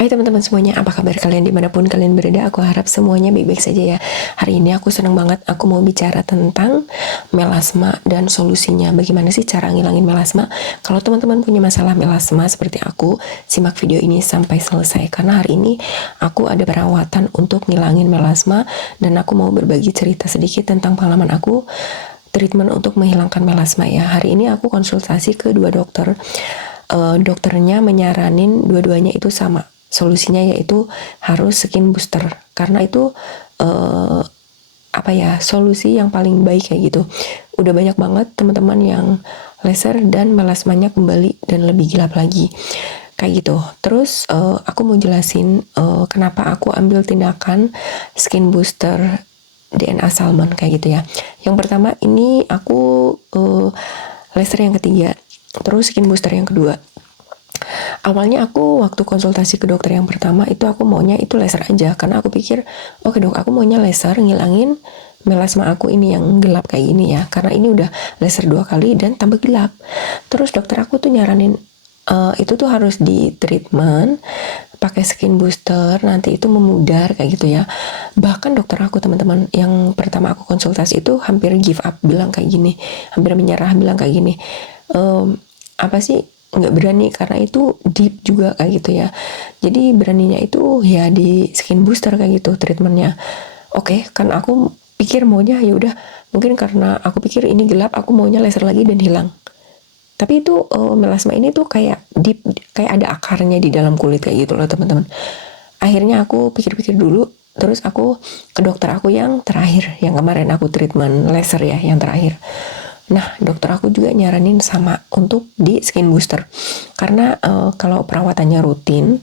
Hai teman-teman semuanya, apa kabar kalian dimanapun kalian berada? Aku harap semuanya baik-baik saja ya. Hari ini aku senang banget, aku mau bicara tentang melasma dan solusinya. Bagaimana sih cara ngilangin melasma? Kalau teman-teman punya masalah melasma seperti aku, simak video ini sampai selesai. Karena hari ini aku ada perawatan untuk ngilangin melasma dan aku mau berbagi cerita sedikit tentang pengalaman aku treatment untuk menghilangkan melasma ya. Hari ini aku konsultasi ke dua dokter. Dokternya menyaranin dua-duanya itu sama. Solusinya yaitu harus skin booster karena itu solusi yang paling baik kayak gitu. Udah banyak banget teman-teman yang laser dan melasmanya kembali dan lebih gelap lagi kayak gitu. Terus aku mau jelasin kenapa aku ambil tindakan skin booster DNA salmon kayak gitu ya. Yang pertama ini aku laser yang ketiga, terus skin booster yang kedua. Awalnya aku waktu konsultasi ke dokter yang pertama itu aku maunya itu laser aja karena aku pikir oke dok, aku maunya laser ngilangin melasma aku ini yang gelap kayak gini ya, karena ini udah laser 2 kali dan tambah gelap. Terus dokter aku tuh nyaranin itu tuh harus di treatment pakai skin booster, nanti itu memudar kayak gitu ya. Bahkan dokter aku teman-teman yang pertama aku konsultasi itu hampir give up, bilang kayak gini, hampir menyerah, bilang kayak gini, apa sih, nggak berani karena itu deep juga kayak gitu ya. Jadi beraninya itu ya di skin booster kayak gitu treatmentnya. Oke, kan aku pikir maunya ya udah, mungkin karena aku pikir ini gelap, aku maunya laser lagi dan hilang. Tapi itu melasma ini tuh kayak deep, kayak ada akarnya di dalam kulit kayak gitu loh teman-teman. Akhirnya aku pikir-pikir dulu, terus aku ke dokter aku yang terakhir, yang kemarin aku treatment laser ya, yang terakhir. Nah, dokter aku juga nyaranin sama untuk di skin booster. Karena kalau perawatannya rutin,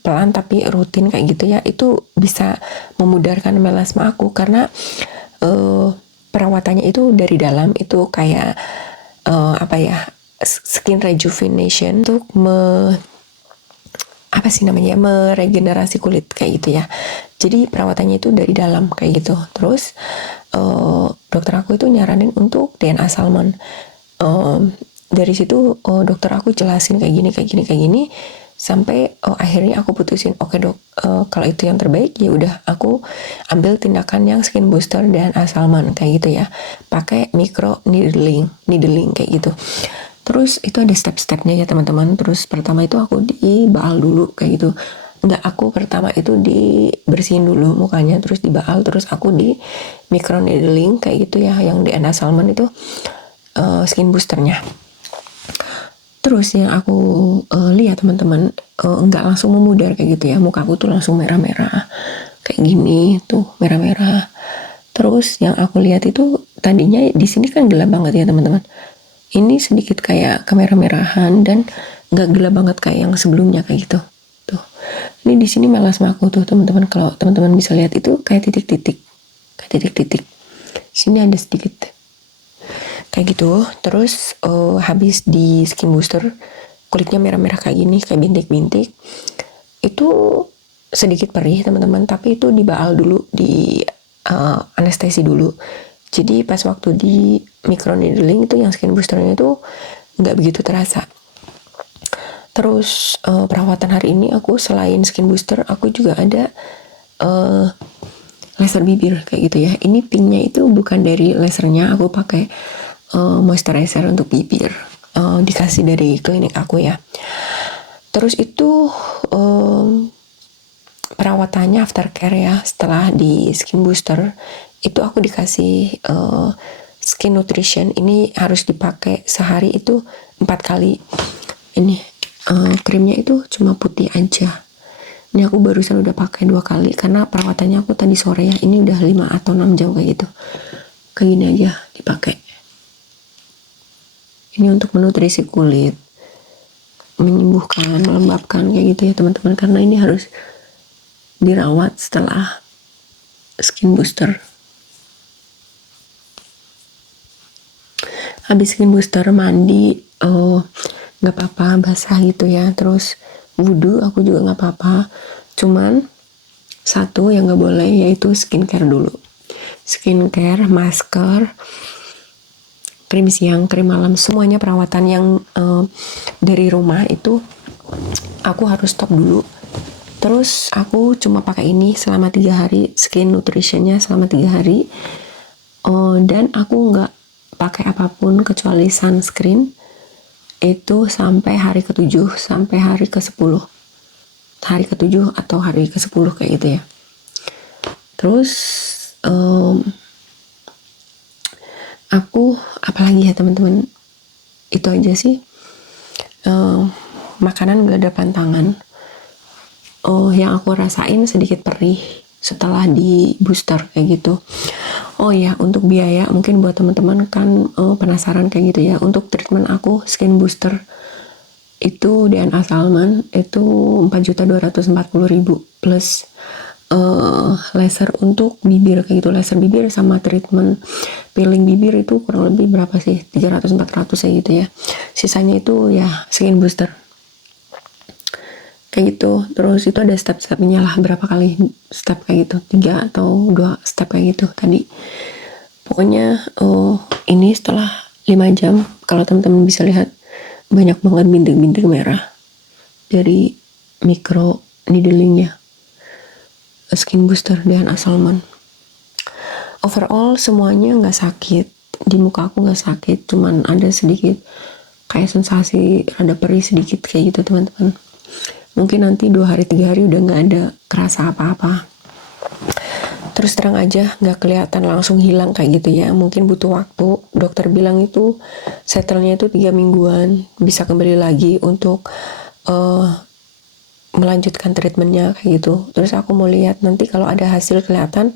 pelan tapi rutin kayak gitu ya, itu bisa memudarkan melasma aku karena perawatannya itu dari dalam itu kayak skin rejuvenation untuk meregenerasi kulit kayak gitu ya. Jadi perawatannya itu dari dalam kayak gitu. Terus dokter aku itu nyaranin untuk DNA salmon. Dari situ dokter aku jelasin kayak gini kayak gini kayak gini sampai akhirnya aku putusin oke dok, kalau itu yang terbaik ya udah aku ambil tindakan yang skin booster dan salmon kayak gitu ya, pakai micro needling kayak gitu. Terus itu ada step-stepnya ya teman-teman. Terus pertama itu aku dibaal dulu kayak gitu. Enggak, aku pertama itu dibersihin dulu mukanya, terus dibaal, terus aku di micro needling kayak gitu ya, yang DNA salmon itu skin boosternya. Terus yang aku lihat teman-teman, nggak langsung memudar kayak gitu ya, muka aku tuh langsung merah-merah kayak gini tuh, merah-merah. Terus yang aku lihat itu tadinya di sini kan gelap banget ya teman-teman, ini sedikit kayak kemerah-merahan dan nggak gelap banget kayak yang sebelumnya kayak gitu tuh. Ini di sini melasma aku tuh teman-teman, kalau teman-teman bisa lihat itu kayak titik-titik sini ada sedikit kayak gitu. Terus habis di skin booster kulitnya merah-merah kayak gini, kayak bintik-bintik. Itu sedikit perih teman-teman, tapi itu dibaal dulu, di anestesi dulu. Jadi pas waktu di microneedling itu yang skin boosternya itu nggak begitu terasa. Terus perawatan hari ini aku selain skin booster, aku juga ada laser bibir kayak gitu ya. Ini pinknya itu bukan dari lasernya, aku pakai moisturizer untuk bibir, dikasih dari klinik aku ya. Terus itu perawatannya aftercare ya, setelah di skin booster itu aku dikasih skin nutrition. Ini harus dipakai sehari itu 4 kali. Ini krimnya itu cuma putih aja. Ini aku barusan udah pakai 2 kali karena perawatannya aku tadi sore ya. Ini udah 5 atau 6 jam kayak gitu. Kayak gini aja dipakai. Ini untuk menutrisi kulit, menyembuhkan, melembabkan kayak gitu ya teman-teman, karena ini harus dirawat setelah skin booster. Habis skin booster mandi nggak apa-apa basah gitu ya. Terus wudhu aku juga nggak apa-apa, cuman satu yang nggak boleh yaitu skincare dulu. Skincare, masker, krim siang, krim malam, semuanya perawatan yang dari rumah itu aku harus stop dulu. Terus aku cuma pakai ini selama 3 hari, skin nutritionnya selama 3 hari. Dan aku nggak pakai apapun kecuali sunscreen itu sampai hari ke-7 sampai hari ke-10. Hari ke-7 atau hari ke-10 kayak gitu ya. Terus aku apalagi ya teman-teman, itu aja sih. Makanan gak ada pantangan. Yang aku rasain sedikit perih setelah di booster kayak gitu. Oh ya, untuk biaya mungkin buat teman-teman kan penasaran kayak gitu ya. Untuk treatment aku skin booster itu DNA Salman itu 4.240.000 plus laser untuk bibir kayak gitu. Laser bibir sama treatment peeling bibir itu kurang lebih berapa sih? 300-400 kayak gitu ya. Sisanya itu ya skin booster kayak gitu. Terus itu ada step-stepnya lah, berapa kali step kayak gitu, 3 atau 2 step kayak gitu tadi. Pokoknya ini setelah 5 jam, kalau teman-teman bisa lihat banyak banget bintik-bintik merah dari micro needlingnya skin booster DNA Salman. Overall semuanya nggak sakit, di muka aku nggak sakit, cuman ada sedikit kayak sensasi rada perih sedikit kayak gitu teman-teman. Mungkin nanti 2 hari 3 hari udah nggak ada kerasa apa-apa. Terus terang aja nggak kelihatan langsung hilang kayak gitu ya, mungkin butuh waktu. Dokter bilang itu settle-nya itu 3 mingguan bisa kembali lagi untuk melanjutkan treatmentnya kayak gitu. Terus aku mau lihat nanti kalau ada hasil kelihatan,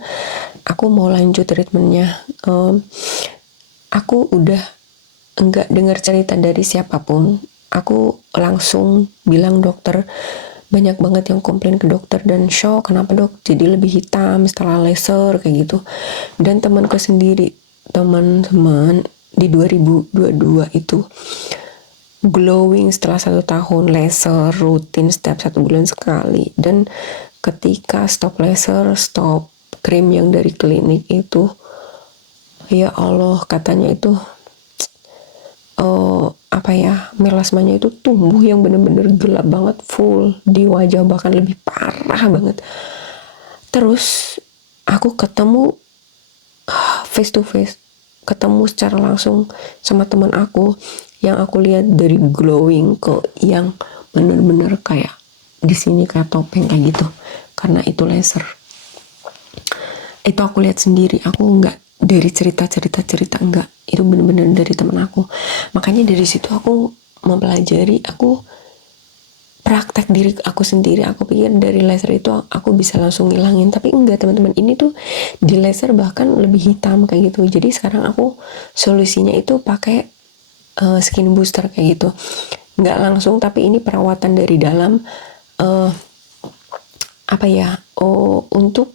aku mau lanjut treatmentnya. Aku udah enggak dengar cerita dari siapapun. Aku langsung bilang dokter, banyak banget yang komplain ke dokter dan shock, kenapa dok jadi lebih hitam setelah laser kayak gitu. Dan temanku sendiri, teman-teman di 2022 itu glowing setelah 1 tahun laser rutin setiap 1 bulan sekali. Dan ketika stop laser, stop krim yang dari klinik itu, ya Allah, katanya itu melasmanya itu tumbuh yang bener-bener gelap banget, full di wajah, bahkan lebih parah banget. Terus aku ketemu face to face, ketemu secara langsung sama teman aku yang aku lihat dari glowing ke yang bener-bener kayak di sini kayak topeng kayak gitu, karena itu laser. Itu aku lihat sendiri, aku nggak dari cerita enggak, itu bener-bener dari temen aku. Makanya dari situ aku mempelajari, aku praktek diri aku sendiri. Aku pikir dari laser itu aku bisa langsung ngilangin, tapi enggak teman-teman, ini tuh di laser bahkan lebih hitam kayak gitu. Jadi sekarang aku solusinya itu pakai skin booster kayak gitu, nggak langsung, tapi ini perawatan dari dalam, untuk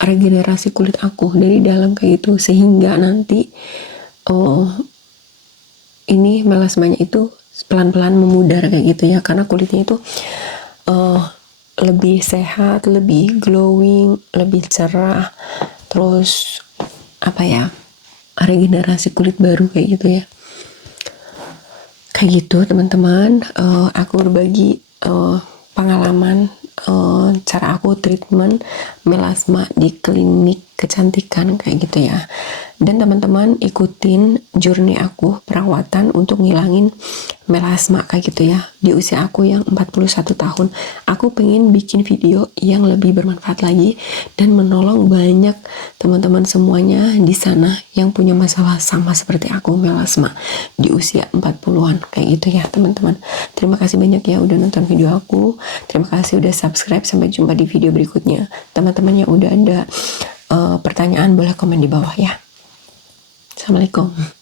regenerasi kulit aku dari dalam kayak gitu, sehingga nanti ini melasmanya itu pelan-pelan memudar kayak gitu ya, karena kulitnya itu lebih sehat, lebih glowing, lebih cerah, terus regenerasi kulit baru kayak gitu ya. Kayak gitu teman-teman, aku berbagi pengalaman cara aku treatment melasma di klinik kecantikan kayak gitu ya. Dan teman-teman ikutin journey aku perawatan untuk ngilangin melasma kayak gitu ya. Di usia aku yang 41 tahun, aku pengen bikin video yang lebih bermanfaat lagi dan menolong banyak teman-teman semuanya di sana yang punya masalah sama seperti aku, melasma di usia 40-an kayak gitu ya teman-teman. Terima kasih banyak ya udah nonton video aku. Terima kasih udah subscribe. Sampai jumpa di video berikutnya. Teman-teman yang udah ada pertanyaan boleh komen di bawah ya. Assalamualaikum.